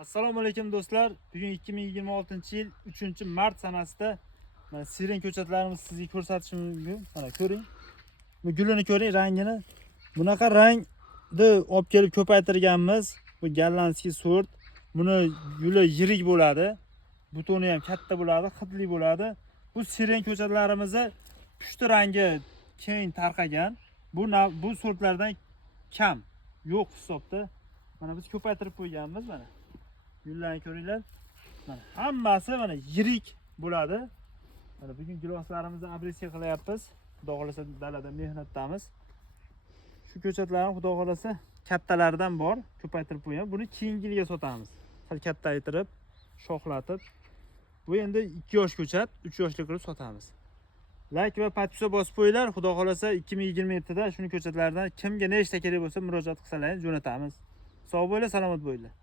Assalomu alaykum do'stlar. Bugun 2026-yil 3-mart sanasida mana siren ko'chatlarimizni sizga ko'rsatishim mumkin. Mana ko'ring. Bu gulini ko'ring, rangini. Bunaqa rangni olib kelib ko'paytirganmiz. Bu gollandskiy sort. Buni guli yirik bo'ladi. Butoni ham katta bo'ladi, hidli bo'ladi. Bu siren ko'chatlarimizni pushti rangi keng tarqagan. Bu sortlardan kam yo'q hisobda. Mana biz ko'paytirib qo'yganmiz mana. Gullarni ko'ringlar. Mana hammasi mana yirik bo'ladi. Mana bugun giloslarimizni obreska qilyapmiz. Xudo xolasa dalada mehnatdamiz. Shu ko'chatlarni xudo xolasa kattalaridan bor, ko'paytirib qo'ygan. Buni keyingi yilga sotamiz. Sal kattaytirib, shoxlatib. Bu endi 2 yosh ko'chat, 3 yoshli qilib sotamiz. Like va podpisa bosib qo'yinglar. Xudo xolasa 2027da shuni ko'chatlardan kimga nechta kerak bo'lsa murojaat qilsalaringiz jo'natamiz. Sog' bo'linglar, salomat bo'linglar.